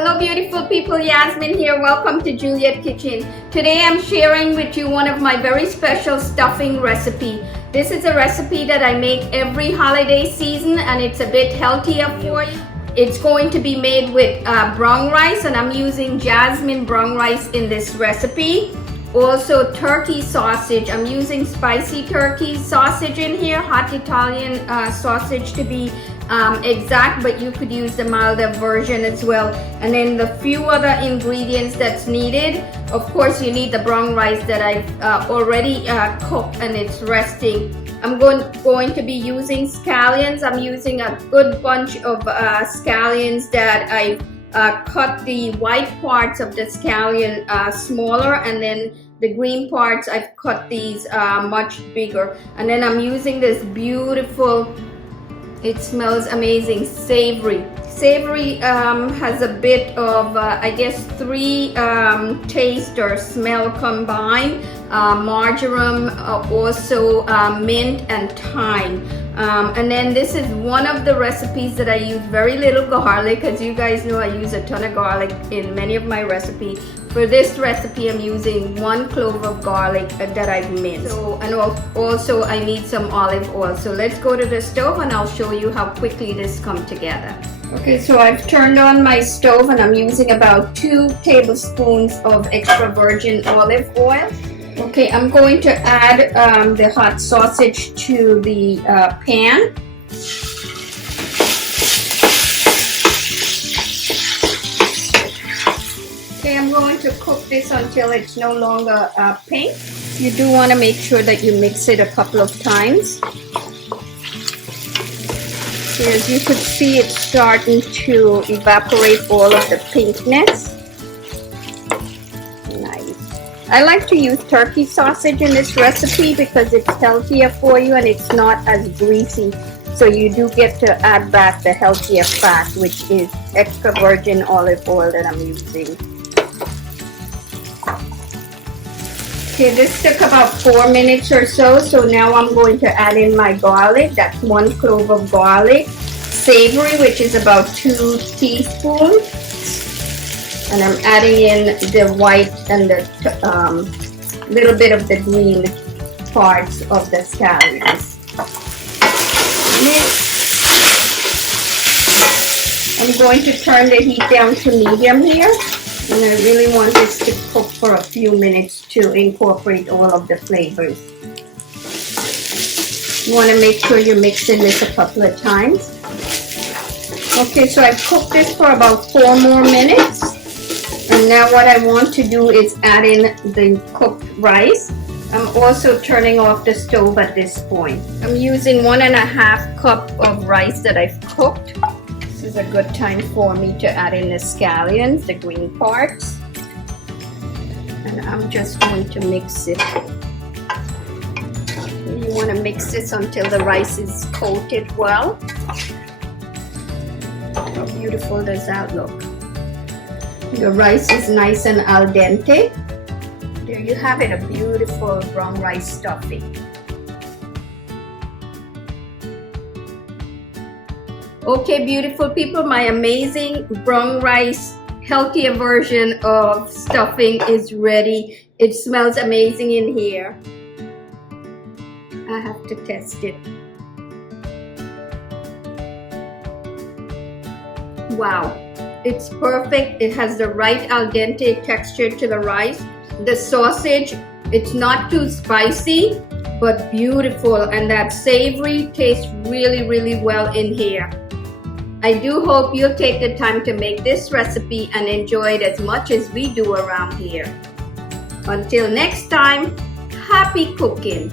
Hello beautiful people, Yasmin here. Welcome to Juliet Kitchen. Today I'm sharing with you one of my very special stuffing recipe. This is a recipe that I make every holiday season and it's a bit healthier for you. It's going to be made with brown rice and I'm using jasmine brown rice in this recipe. Also turkey sausage. I'm using spicy turkey sausage in here, hot Italian sausage to be exact, but you could use the milder version as well. And then the few other ingredients that's needed. Of course, you need the brown rice that I've already cooked and it's resting. I'm going to be using scallions. I'm using a good bunch of scallions that I've cut the white parts of the scallion smaller, and then the green parts I've cut these much bigger. And then I'm using this beautiful, it smells amazing, savory. Savory has a bit of I guess three taste or smell combined. Marjoram, also mint and thyme. And then this is one of the recipes that I use very little garlic. As you guys know, I use a ton of garlic in many of my recipes. For this recipe, I'm using 1 clove of garlic that I've minced. And also I need some olive oil. So let's go to the stove and I'll show you how quickly this comes together. Okay, so I've turned on my stove and I'm using about 2 tablespoons of extra virgin olive oil. Okay, I'm going to add the hot sausage to the pan. Okay, I'm going to cook this until it's no longer pink. You do want to make sure that you mix it a couple of times. So as you could see, it's starting to evaporate all of the pinkness. I like to use turkey sausage in this recipe because it's healthier for you and it's not as greasy. So you do get to add back the healthier fat, which is extra virgin olive oil that I'm using. Okay, this took about 4 minutes or so. So now I'm going to add in my garlic. That's 1 clove of garlic. Savory, which is about 2 teaspoons. And I'm adding in the white and the little bit of the green parts of the scallions. I'm going to turn the heat down to medium here. And I really want this to cook for a few minutes to incorporate all of the flavors. You want to make sure you're mixing this a couple of times. Okay, so I've cooked this for about 4 more minutes. And now what I want to do is add in the cooked rice. I'm also turning off the stove at this point. I'm using 1.5 cup of rice that I've cooked. This is a good time for me to add in the scallions, the green parts. And I'm just going to mix it. You want to mix this until the rice is coated well. How beautiful does that look? The rice is nice and al dente. There you have it, a beautiful brown rice stuffing. Okay, beautiful people, my amazing brown rice, healthier version of stuffing is ready. It smells amazing in here. I have to test it. Wow. It's perfect. It has the right al dente texture to the rice. The sausage, it's not too spicy, but beautiful. And that savory tastes really, really well in here. I do hope you'll take the time to make this recipe and enjoy it as much as we do around here. Until next time, happy cooking.